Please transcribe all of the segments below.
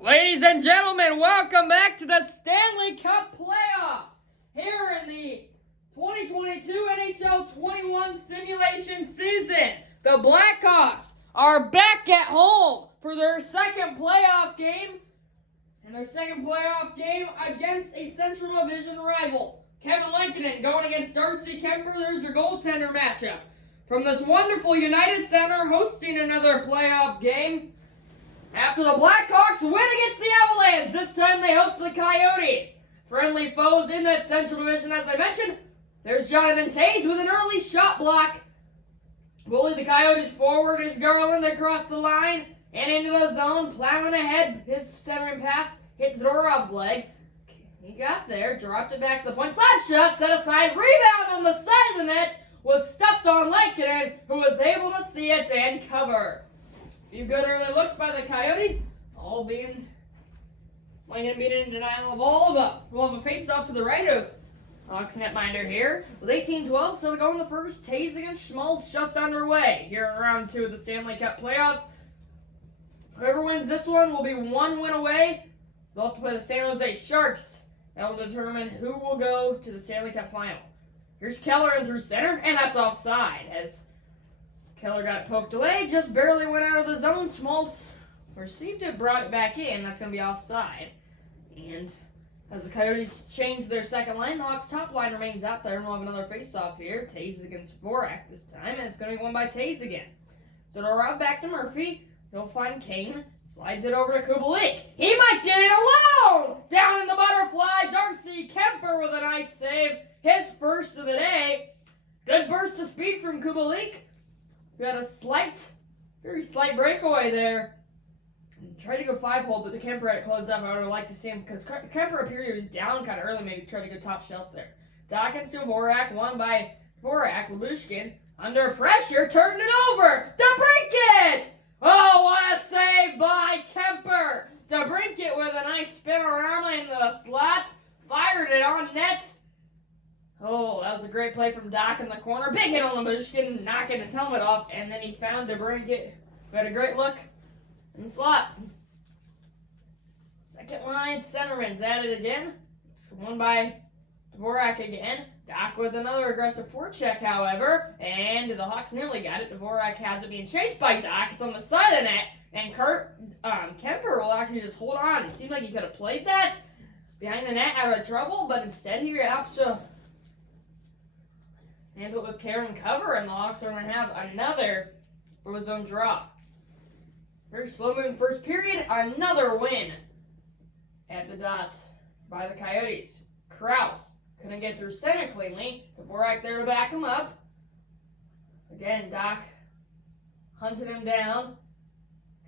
Ladies and gentlemen, welcome back to the Stanley Cup playoffs here in the 2022 NHL 21 simulation season. The Blackhawks are back at home for their second playoff game, and their second playoff game against a Central Division rival. Kevin Lankinen going against Darcy Kemper. There's your goaltender matchup. From this wonderful United Center hosting another playoff game. After the Blackhawks win against the Avalanche, this time they host the Coyotes. Friendly foes in that Central Division, as I mentioned. There's Jonathan Toews with an early shot block. Bully the Coyotes forward is Garland across the line and into the zone, plowing ahead. His centering pass hits Zorov's leg. He got there, dropped it back to the point. Slap shot, set aside, rebound on the side of the net, was stuffed on Lankinen, who was able to see it and cover. A few good early looks by the Coyotes, all being Lankinen being in denial of all of them. We'll have a face-off to the right of Hawks netminder here with 18-12, so we go in the first. Toews against Schmaltz just underway here in round 2 of the Stanley Cup playoffs. Whoever wins this one will be one win away. They'll have to play the San Jose Sharks. That will determine who will go to the Stanley Cup final. Here's Keller in through center, and that's offside as Keller got poked away, just barely went out of the zone. Schmaltz received it, brought it back in. That's going to be offside. And as the Coyotes change their second line, the Hawks' top line remains out there, and we'll have another face-off here. Toews against Dvorak this time, and it's going to be won by Toews again. So to route back to Murphy, he'll find Kane, slides it over to Kubalik. He might get it alone! Down in the butterfly, Darcy Kemper with a nice save. His first of the day. Good burst of speed from Kubalik. We had a very slight breakaway there. Tried to go 5-hole, but the Kemper had it closed up. I would have liked to see him, because Kemper appeared he was down kind of early, maybe tried to go top shelf there. Dawkins to Dvorak, won by Dvorak. Labushkin, under pressure, turned it over. DeBrincat! Oh, what a save by Kemper! DeBrincat with a nice spin-a-rama in the slot. Fired it on net. Oh, that was a great play from Doc in the corner. Big hit on Labushkin, knocking his helmet off, and then he found DeBrincat. Got a great look in the slot. Second line, centerman's at it again. It's won by Dvorak again. Doc with another aggressive forecheck, however, and the Hawks nearly got it. Dvorak has it being chased by Doc. It's on the side of the net, and Kemper will actually just hold on. It seemed like he could have played that behind the net out of trouble, but instead he opts to handle it with care and cover, and the Hawks are going to have another zone drop. Very slow-moving first period. Another win at the dot by the Coyotes. Krause couldn't get through center cleanly. Dvorak there to back him up. Again, Doc hunted him down.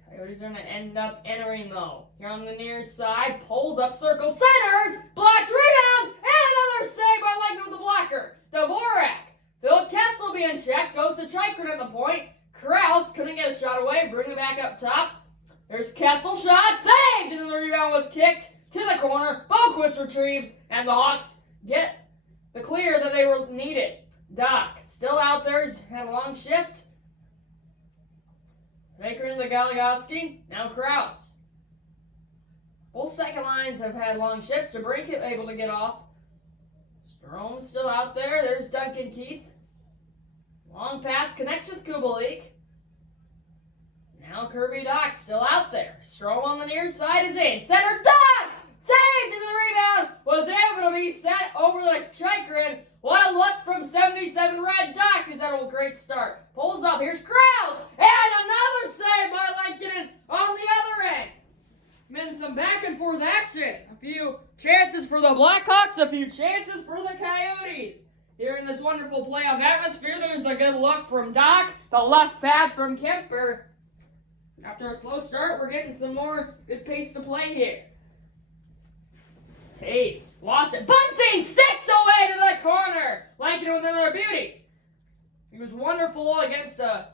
Coyotes are going to end up entering, though. Here on the near side, pulls up, circle, centers, blocked, rebound, and another save by Lankinen with the blocker. Dvorak. Phil Kessel being checked, goes to Chikrin at the point. Krause couldn't get a shot away, bring it back up top. There's Kessel, shot, saved, and then the rebound was kicked to the corner. Boquist retrieves, and the Hawks get the clear that they were needed. Doc still out there, he's had a long shift. Baker into Goligoski, now Krause. Both second lines have had long shifts. DeBrincat able to get off. Strome's still out there. There's Duncan Keith. Long pass connects with Kubalik. Now Kirby Doc still out there. Strome on the near side is in. Center Doc! Saved into the rebound. Was able to be set over the Chikrin. What a look from 77 Red Doc, who's had a great start. Pulls up. Here's Krause. And another save by Lankinen on the other end. Been some back and forth action. A few chances for the Blackhawks, a few chances for the Coyotes. Here in this wonderful playoff atmosphere, there's a good look from Doc, the left pad from Kemper. After a slow start, we're getting some more good pace to play here. Toews lost it. Bunting sticked away to the corner. Lankinen with another beauty. He was wonderful against a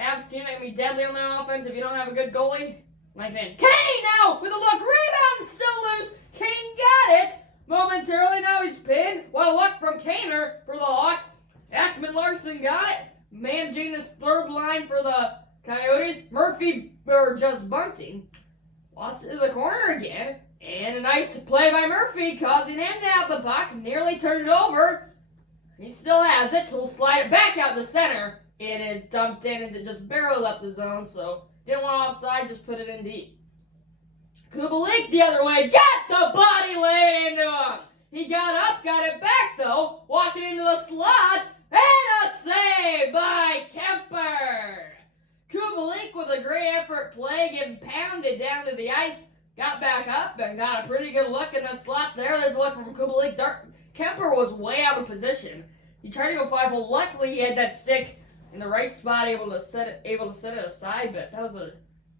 Avs team that can be deadly on their offense if you don't have a good goalie. Lankinen. Kane now with a look. Rebound still loose. Kane got it momentarily. Now he's pinned. What a look from Kaner for the Hawks. Ekman Larson got it. Managing this third line for the Coyotes. Murphy, or just Bunting, Lost it to the corner again. And a nice play by Murphy, causing him to have the puck. Nearly turned it over. He still has it, so we'll slide it back out the center. It is dumped in as it just barreled up the zone, so didn't want offside, just put it in deep. Kubalik the other way, got the body laid into him. He got up, got it back though, walking into the slot, and a save by Kemper. Kubalik with a great effort play, getting pounded down to the ice, got back up and got a pretty good look in that slot there. There's a look from Kubalik. Kemper was way out of position. He tried to go 5-hole. Luckily, he had that stick in the right spot, able to set it aside. But that was a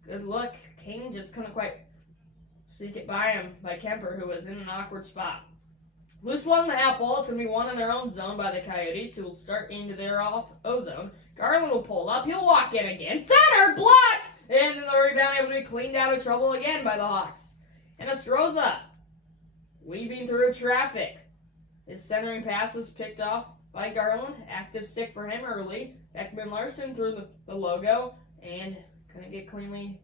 good look. Kane just couldn't quite sneak it by him, by Kemper, who was in an awkward spot. Loose along the half wall. It's going to be one in their own zone by the Coyotes, who will start into their O-zone. Garland will pull up. He'll walk in again. Center, blocked! And then the rebound able to be cleaned out of trouble again by the Hawks. And Estroza weaving through traffic. His centering pass was picked off by Garland. Active stick for him early. Ekman Larson through the logo and couldn't get cleanly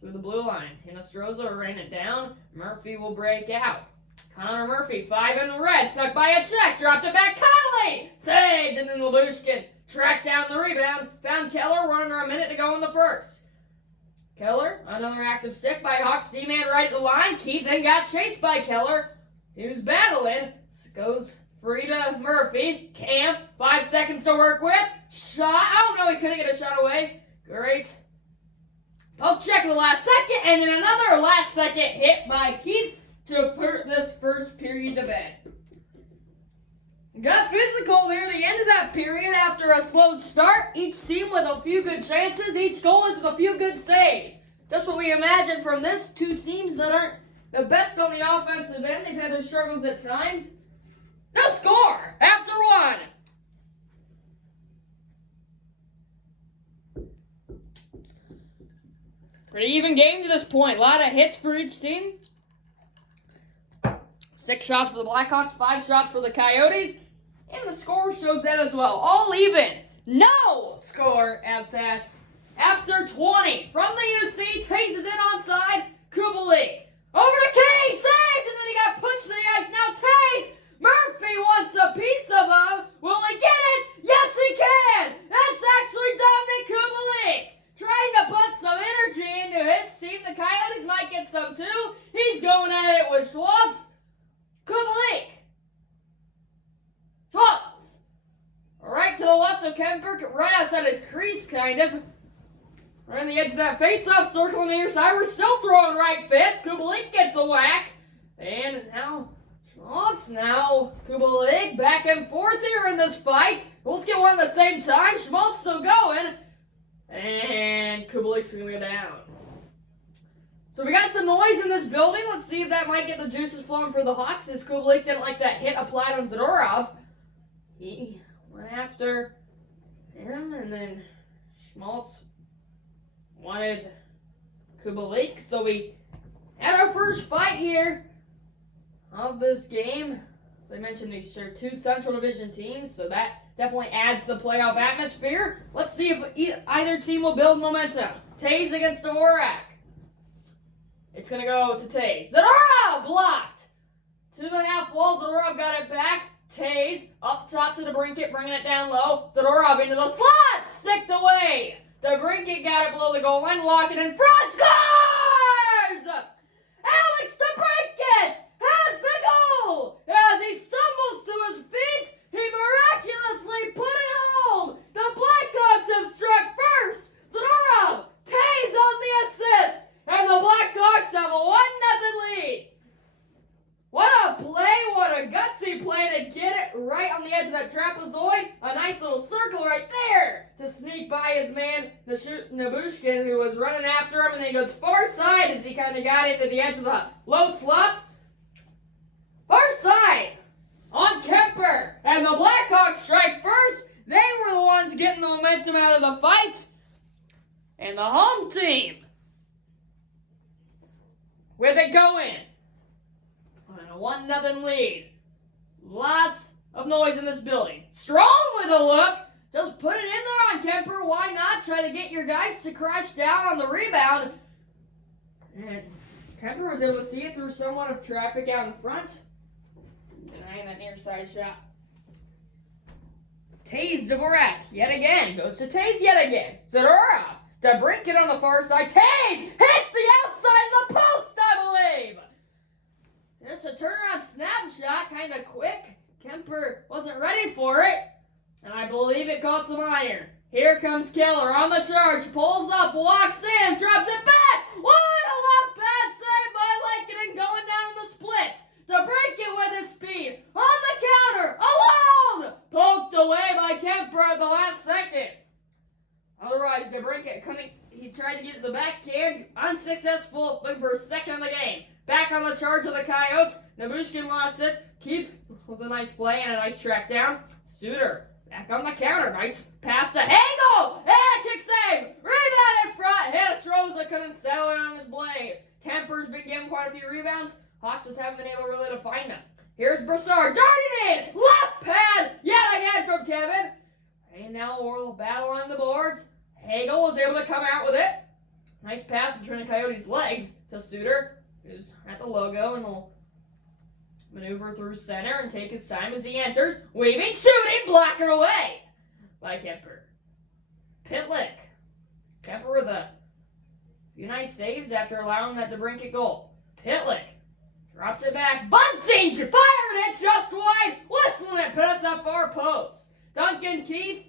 through the blue line. Hinostroza ran it down. Murphy will break out. Connor Murphy, 5 in the red, snuck by a check, dropped it back. Connolly saved, and then Labushkin tracked down the rebound. Found Keller. We're under a minute to go in the first. Keller, another active stick by Hawks. D-man right at the line. Keith then got chased by Keller. He was battling. Goes free to Murphy. Camp, 5 seconds to work with. Shot. Oh no, he couldn't get a shot away. Great. Poke check in the last second, and then another last second hit by Keith to put this first period to bed. Got physical near the end of that period after a slow start. Each team with a few good chances. Each goal is with a few good saves. Just what we imagined from this. Two teams that aren't the best on the offensive end. They've had their struggles at times. No score after one. Pretty even game to this point. A lot of hits for each team. 6 shots for the Blackhawks, 5 shots for the Coyotes. And the score shows that as well. All even. No score at that. After 20. From the UC, Taze is in onside. Kubalik. Over to Kane. Saved. And then he got pushed to the ice. Now Taze. Murphy wants a piece of him. Will he get it? Yes, he can. That's actually Dominic Kubalik. Trying to put some energy into his team. The Coyotes might get some too. He's going at it with Schwartz. Kubalik. Schwartz. Right to the left of Kemper. Right outside his crease, kind of. Right on the edge of that face-off circle on the near side. We're still throwing right fist. Kubalik gets a whack. And now Schmaltz now. Kubalik back and forth here in this fight. Both get one at the same time. Schmaltz still going. And Kubalik's going to go down. So we got some noise in this building. Let's see if that might get the juices flowing for the Hawks, as Kubalik didn't like that hit applied on Zadorov. He went after him, and then Schmaltz wanted Kubalik. So we had our first fight here of this game. As I mentioned, these are 2 Central Division teams, so that definitely adds to the playoff atmosphere. Let's see if either team will build momentum. Taze against Dvorak. It's going to go to Taze. Zadorov blocked. To the half wall. Zadorov got it back. Taze up top to DeBrincat, bringing it down low. Zadorov into the slot. Sticked away. DeBrincat got it below the goal line. Walking in front. Scores! Alex DeBrincat has the goal. As he stumbles to his feet, he miraculously put it home. The Blackhawks have struck first. Zadorov, Taze on the assist. And the Blackhawks have a 1-0 lead. What a play, what a gutsy play to get it right on the edge of that trapezoid. A nice little circle right there to sneak by his man, Nabushkin, who was running after him. And then he goes far side as he kind of got into the edge of the low slot. Far side on Kemper. And the Blackhawks strike first. They were the ones getting the momentum out of the fight. And the home team with it going. And a 1-0 lead. Lots of noise in this building. Strong with a look. Just put it in there on Kemper. Why not? Try to get your guys to crash down on the rebound. And Kemper was able to see it through somewhat of traffic out in front. Denying that near side shot. Taze Dvorak yet again. Goes to Taze yet again. Zadorov. DeBrincat on the far side. Taze hit the outside of the post, I believe. Just a turnaround snapshot, kind of quick. Kemper wasn't ready for it. And I believe it caught some iron. Here comes Keller on the charge. Pulls up, walks in, drops it back. What a left pad save by Lankinen going down in the splits. DeBrincat with his speed. On the counter, alone. Poked away by Kemper at the last second. Otherwise, DeBrincat couldn't. He tried to get to the backhand. Unsuccessful, looking for a second in the game. Back on the charge of the Coyotes. Nebuchadnezzar lost it. Keith with a nice play and a nice track down. Suter back on the counter. Nice pass to Hagel. And kick save. Rebound in front. Hit Stroza. Couldn't settle it on his blade. Kemper's been getting quite a few rebounds. Hawks just haven't been able really to find them. Here's Brassard. Darting in. Left pad. Yet again from Kevin. And now we'll battle on the boards. Hagel was able to come out with it. Nice pass between the Coyotes' legs to Suter, who's at the logo and will maneuver through center and take his time as he enters. Weaving, shooting, blocked away by Kemper. Pitlick. Kemper with a few nice saves after allowing that DeBrincat goal. Pitlick dropped it back. Bunting fired it just wide. Whistling it past that far post. Duncan Keith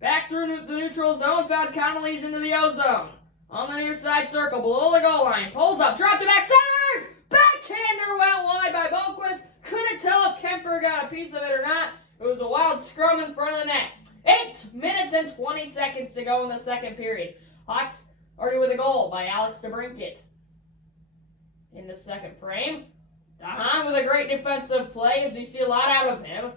back through the neutral zone. Found Connolly's into the O-zone. On the near side circle, below the goal line. Pulls up, dropped it back, centers! Backhander went wide by Boquist. Couldn't tell if Kemper got a piece of it or not. It was a wild scrum in front of the net. 8 minutes and 20 seconds to go in the second period. Hawks already with a goal by Alex DeBrincat. In the second frame, Dahan with a great defensive play, as we see a lot out of him.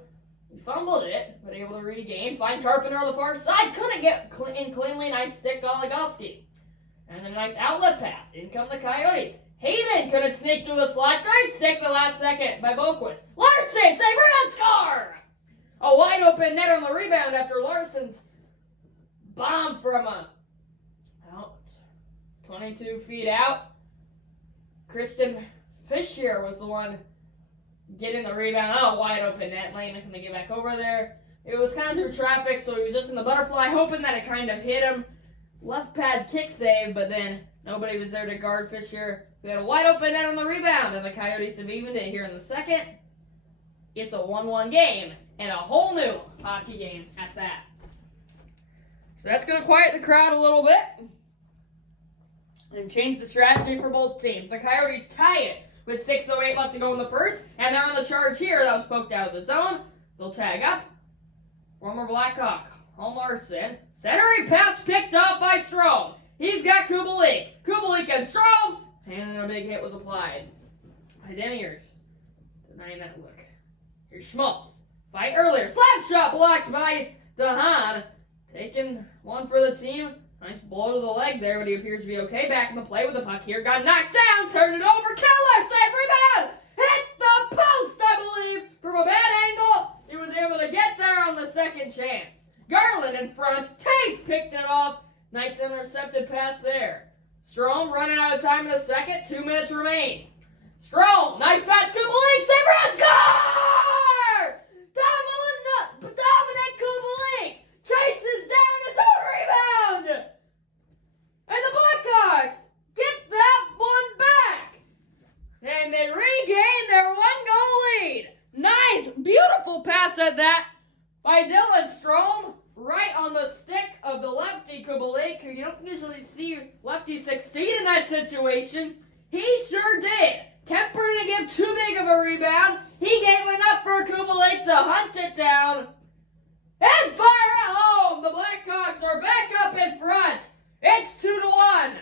He fumbled it, but able to regain. Find Carpenter on the far side. Couldn't get in cleanly. Nice stick, Goligoski. And a nice outlet pass. In come the Coyotes. Hayden couldn't sneak through the slot. Great stick the last second by Boquist. Larson, save rebound, score! A wide open net on the rebound after Larson's bomb from out 22 feet out. Kristen Fisher was the one getting the rebound. Oh, wide open net. Lane couldn't get back over there. It was kind of through traffic, so he was just in the butterfly, hoping that it kind of hit him. Left pad kick save, but then nobody was there to guard Fisher. We had a wide open net on the rebound, and the Coyotes have evened it here in the second. It's a 1-1 game, and a whole new hockey game at that. So that's going to quiet the crowd a little bit and change the strategy for both teams. The Coyotes tie it with 6:08 left to go in the first, and they're on the charge here. That was poked out of the zone. They'll tag up. Former Blackhawk, Hjalmarsson. Centering pass picked up by Strome. He's got Kubalik. Kubalik and Strome. And then a big hit was applied by Deniers. Denying that look. Here's Schmaltz. Fight earlier. Slap shot blocked by Dahan. Taking one for the team. Nice blow to the leg there, but he appears to be okay. Back in the play with the puck here. Got knocked down. Turned it over. Keller. Save rebound. Hit the post, I believe. From a bad angle. He was able to get there on the second chance. Garland in front. Taze picked it off. Nice intercepted pass there. Strome running out of time in the second. 2 minutes remain. Strome. Nice pass. Kubalik. Save run. Score! Dominic Kubalik chases down his own rebound. And the Blackhawks get that one back. And they regain their 1-goal lead. Nice, beautiful pass at that by Dylan Strome. Right on the stick of the lefty Kubalik, who you don't usually see lefties succeed in that situation. He sure did. Kemper didn't give too big of a rebound. He gave enough for Kubalik to hunt it down. And fire at home. The Blackhawks are back up in front. It's 2-1.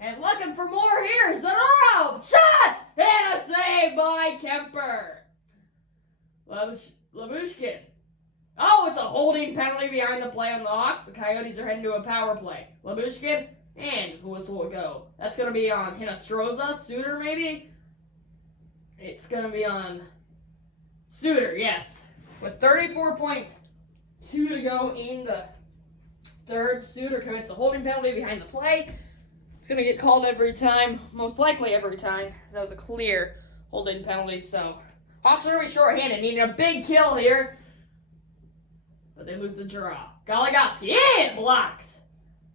And looking for more here. Zadorov. Shot! And a save by Kemper. Labushkin. Oh, it's a holding penalty behind the play on the Hawks. The Coyotes are heading to a power play. Labushkin, and the whistle will go. That's going to be on Hinostroza, Suter maybe? It's going to be on Suter, yes. With 34.2 to go in the third, Suter commits a holding penalty behind the play. It's going to get called every time, most likely every time. That was a clear holding penalty, so Hawks are going to be shorthanded, needing a big kill here. But they lose the draw. Goligoski in, blocked.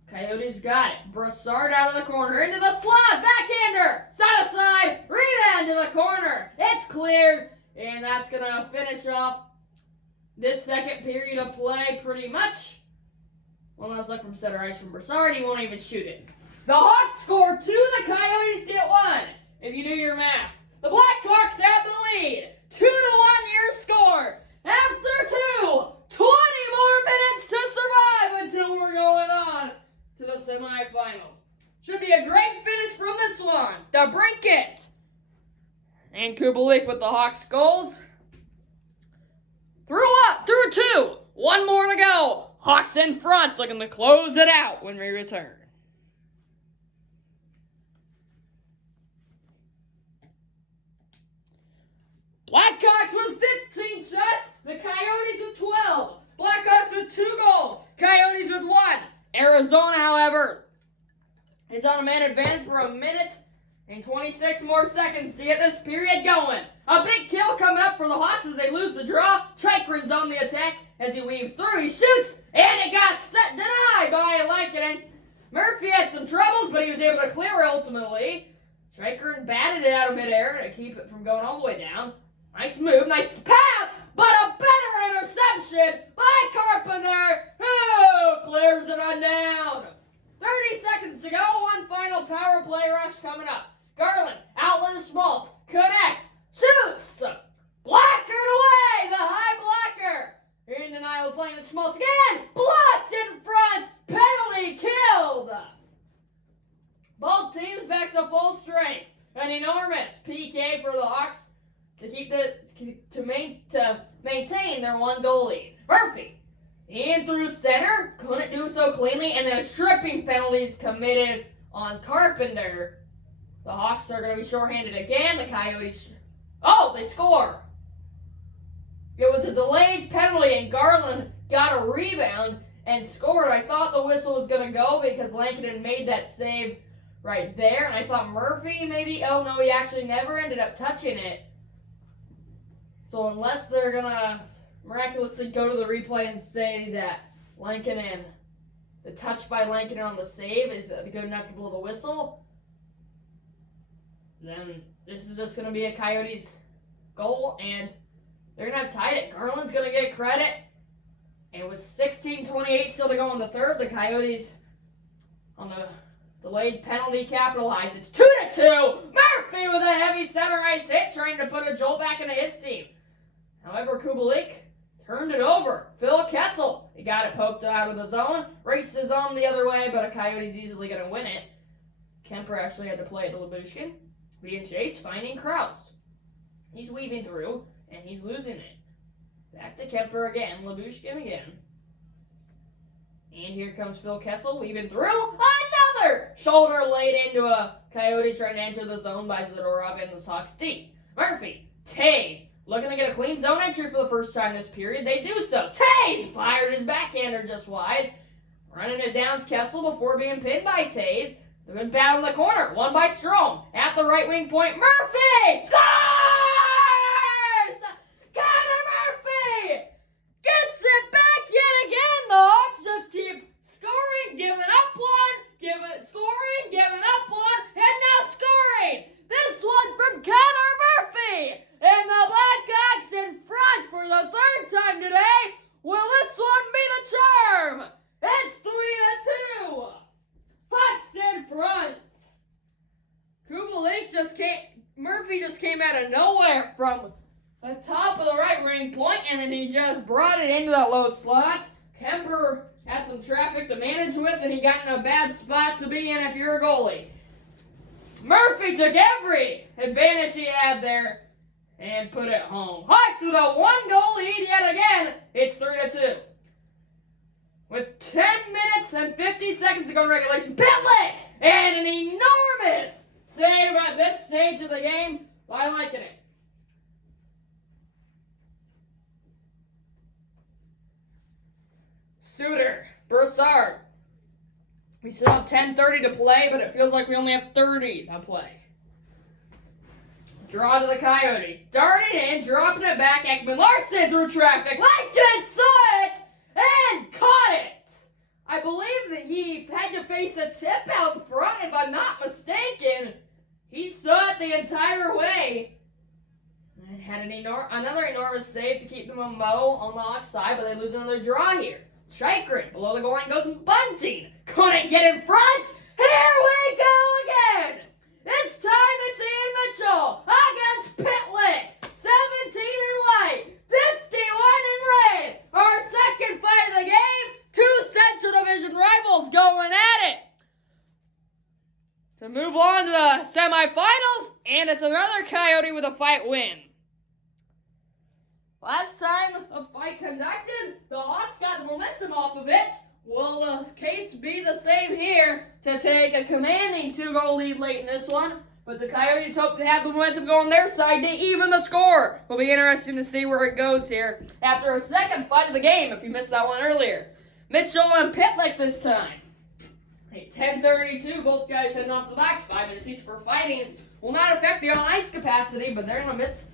Coyotes got it. Brassard out of the corner, into the slot, backhander, side to side, rebound to the corner. It's cleared, and that's going to finish off this second period of play pretty much. One last look from center ice from Brassard. He won't even shoot it. The Hawks score 2, the Coyotes get 1. If you do your math. The Blackhawks have the lead. 2-1 your score. After 20 more minutes to survive until we're going on to the semifinals. Should be a great finish from this one. DeBrincat and Kubalik with the Hawks goals. Through 2. One more to go. Hawks in front, looking to close it out when we return. Blackhawks with 15 shots, the Coyotes with 12. Blackhawks with 2 goals, Coyotes with 1. Arizona, however, is on a man advantage for 1 minute and 26 more seconds to get this period going. A big kill coming up for the Hawks as they lose the draw. Chychrun's on the attack as he weaves through. He shoots, and it got denied by Lankinen. Murphy had some troubles, but he was able to clear ultimately. Chychrun batted it out of midair to keep it from going all the way down. Nice move, nice pass, but a better interception by Carpenter, who clears it on down. 30 seconds to go, one final power play rush coming up. Garland, outlet to Schmaltz, connects, shoots, blockered away, the high blocker. In denial, playing with Schmaltz again, blocked in front, penalty killed. Both teams back to full strength. An enormous PK for the Hawks to maintain their 1-goal lead. Murphy in through center, couldn't do so cleanly, and then tripping penalties committed on Carpenter. The Hawks are going to be shorthanded again. The Coyotes, they score. It was a delayed penalty, and Garland got a rebound and scored. I thought the whistle was going to go because Lankinen made that save right there, and I thought Murphy maybe, he actually never ended up touching it. So unless they're going to miraculously go to the replay and say that the touch by Lankinen on the save is good enough to blow the whistle, then this is just going to be a Coyotes goal, and they're going to have tied it. Garland's going to get credit, and with 16:28 still to go in the third, the Coyotes on the delayed penalty capitalize. It's 2-2. Murphy with a heavy center ice hit, trying to put a jolt back into his team. However, Kubalik turned it over. Phil Kessel, he got it poked out of the zone. Races on the other way, but a Coyote's easily going to win it. Kemper actually had to play it to Lyubushkin. Being chased, finding Kraus. He's weaving through, and he's losing it. Back to Kemper again. Lyubushkin again. And here comes Phil Kessel weaving through. Another shoulder laid into a Coyote trying to enter the zone by Zadorov and the Hawks D. Murphy, Taze, looking to get a clean zone entry for the first time this period. They do so. Taze fired his backhander just wide. Running it down Kessel before being pinned by Taze. The good battle in the corner. Won by Strome. At the right wing point. Murphy scores! Connor Murphy gets it back yet again. The Hawks just keep scoring, giving up one, scoring, giving up one, and now scoring. This one from Connor Murphy. And the Blackhawks in front for the third time today. Will this one be the charm? It's 3-2. Hawks in front. Murphy just came out of nowhere from the top of the right wing point, and then he just brought it into that low slot. Kemper had some traffic to manage with, and he got in a bad spot to be in if you're a goalie. Murphy took every advantage he had there and put it home. Hawks with a 1-goal lead yet again. It's 3-2. With 10 minutes and 50 seconds to go in regulation, Pitlick! And an enormous save at this stage of the game by Lankinen. Suter, Brassard. We We still have 10:30 to play, but it feels like we only have 30 to play. Draw to the Coyotes. Darting in, dropping it back. Ekman Larson through traffic. Langton saw it and caught it. I believe that he had to face a tip out in front, if I'm not mistaken. He saw it the entire way. And had another enormous save to keep them a mow on the Hawks side, but they lose another draw here. Chikrin below the goal line goes Bunting. Couldn't get in front. Here we go again. This time it's Ian Mitchell against Pitlick. 17 in white, 51 in red. Our second fight of the game. Two Central Division rivals going at it to move on to the semifinals, and it's another Coyote with a fight win. Last time a fight conducted, the Hawks got the momentum off of it. Will the case be the same here to take a commanding 2-goal lead late in this one? But the Coyotes hope to have the momentum go on their side to even the score. Will be interesting to see where it goes here after a second fight of the game, if you missed that one earlier. Mitchell and Pitlick this time. Hey, 10:32, both guys heading off the box. 5 minutes each for fighting. Will not affect the on-ice capacity, but they're going to miss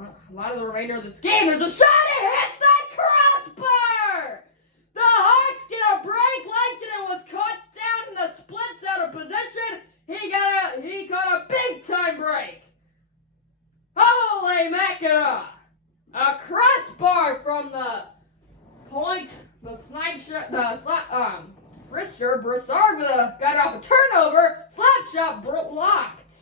a lot of the remainder of this game. There's a shot, it hit the crossbar! The Hawks get a break. Langton was caught down in the splits out of position. He got a big-time break. Holy Mackinac! A crossbar from the point, the snipe shot, wrister, Broussard got off a turnover, slap shot blocked.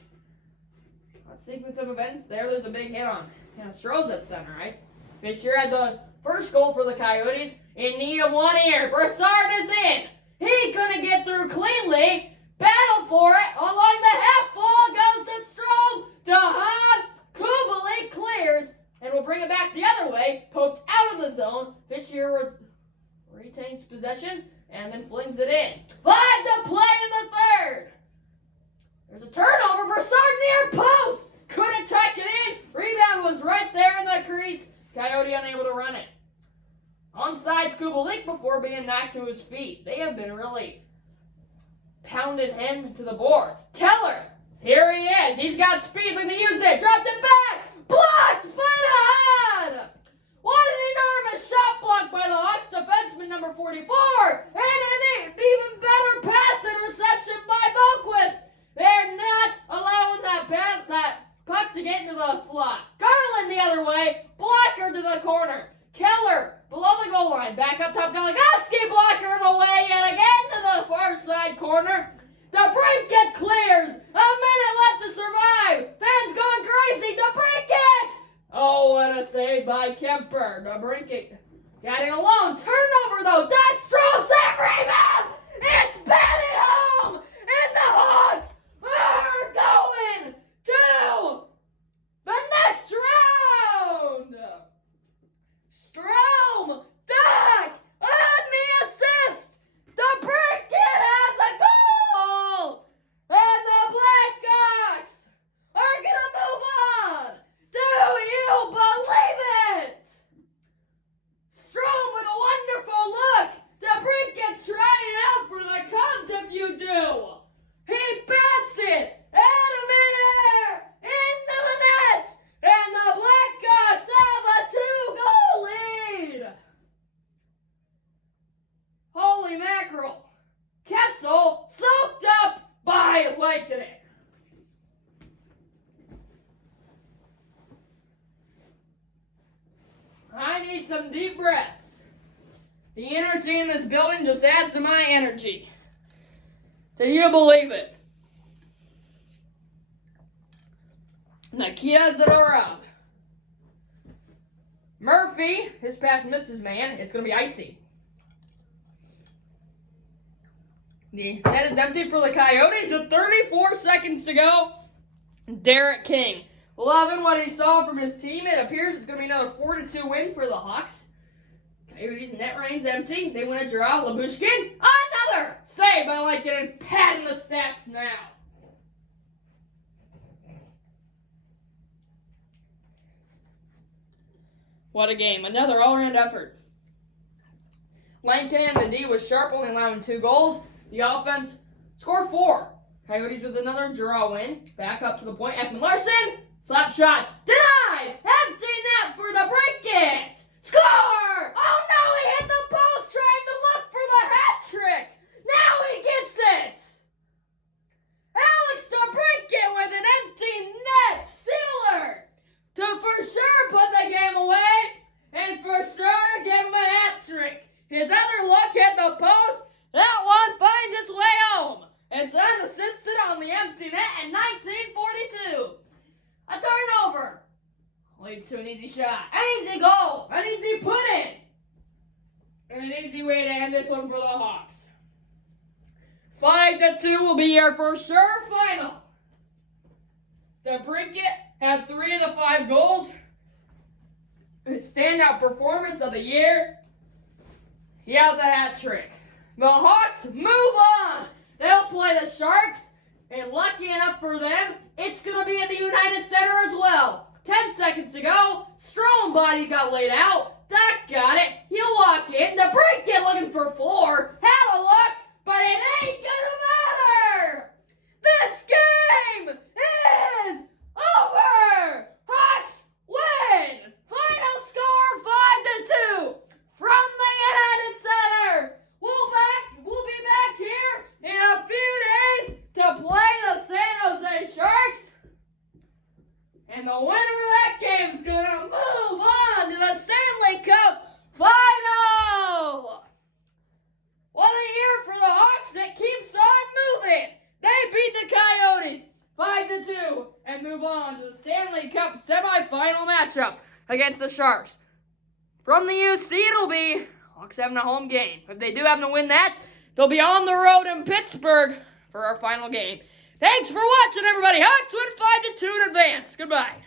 That sequence of events there's a big hit on Stroh's at center ice. Fisher had the first goal for the Coyotes in need of one here. Broussard is in. He couldn't get through cleanly. Battle for it. Along the half wall goes to Stroh. DeHaan. Kubalik clears and will bring it back the other way. Poked out of the zone. Fisher retains possession and then flings it in. 5 to play in the third. There's a turnover. Broussard near post. Couldn't tuck it in. Rebound was right there in the crease. Coyote unable to run it. Onside's Kubalik before being knocked to his feet. They have been really pounding him to the boards. Keller, here he is. He's got speed, looking to use it. Dropped it back. Blocked by DeHaan. What an enormous shot blocked by the Hawks defenseman number 44. And an even better pass and reception by Boquist. They're not allowing that puck to get into the slot. Garland the other way. Blocker to the corner. Keller below the goal line. Back up top. Goligoski blocker him away yet again to the far side corner. The break it clears. A minute left to survive. Fans going crazy. The break it. Oh, what a save by Kemper. The break it. Getting alone. Turnover though. Doug Stroh save rebound. It's batted home. And the Hawks are going to the next round. Strome, Doug, on the assist. The break it has a goal. And the Blackhawks are going to move on. Do you believe it? Strome with a wonderful look. The break it trying out for the Cubs if you do. He bats it out of midair into the net. And the Blackhawks have a 2-goal lead. Holy mackerel. Kessel soaked up by Langton. I need some deep breaths. The energy in this building just adds to my energy. Do you believe it? Nikita Zadorov. Murphy, his pass missed his man. It's going to be icy. The net is empty for the Coyotes with 34 seconds to go. Derek King. Loving what he saw from his team. It appears it's going to be another 4-2 win for the Hawks. Coyotes net remains empty. They win a draw. Labushkin. Another save by Langton and padding the stats now. What a game. Another all-around effort. Langton and the D was sharp, only allowing 2 goals. The offense scored 4. Coyotes with another draw win. Back up to the point. Ekman Larson. Slap shot. Denied. Empty net for the break it. Score! Oh no, he hit the post trying to look for the hat trick. Now he gets it. Alex DeBrincat with an empty net sealer to for sure put the game away and for sure give him a hat trick. His other look hit the post. That one finds its way home. It's unassisted on the empty net in 1942. A turnover. Leads to an easy shot. An easy goal. An easy put in. And an easy way to end this one for the Hawks. 5-2 will be your for sure final. DeBrincat had 3 of the 5 goals. His standout performance of the year. He has a hat trick. The Hawks move on. They'll play the Sharks. And lucky enough for them, it's going to be at the United Center as well. 10 seconds to go. Strong body got laid out. Duck got it. He'll walk in. DeBrincat looking for 4. Had a look, but it ain't gonna matter. This game is over. Hawks win. Final score 5-2 from the United Center. We'll be back here in a few days to play the San Jose Sharks. And the winner of that game is going to move on to the Stanley Cup Final. What a year for the Hawks. It keeps on moving. They beat the Coyotes 5-2 and move on to the Stanley Cup semifinal matchup against the Sharks. From the UC, it'll be Hawks having a home game. If they do happen to win that, they'll be on the road in Pittsburgh for our final game. Thanks for watching, everybody. Hawks win 5-2 in advance. Goodbye.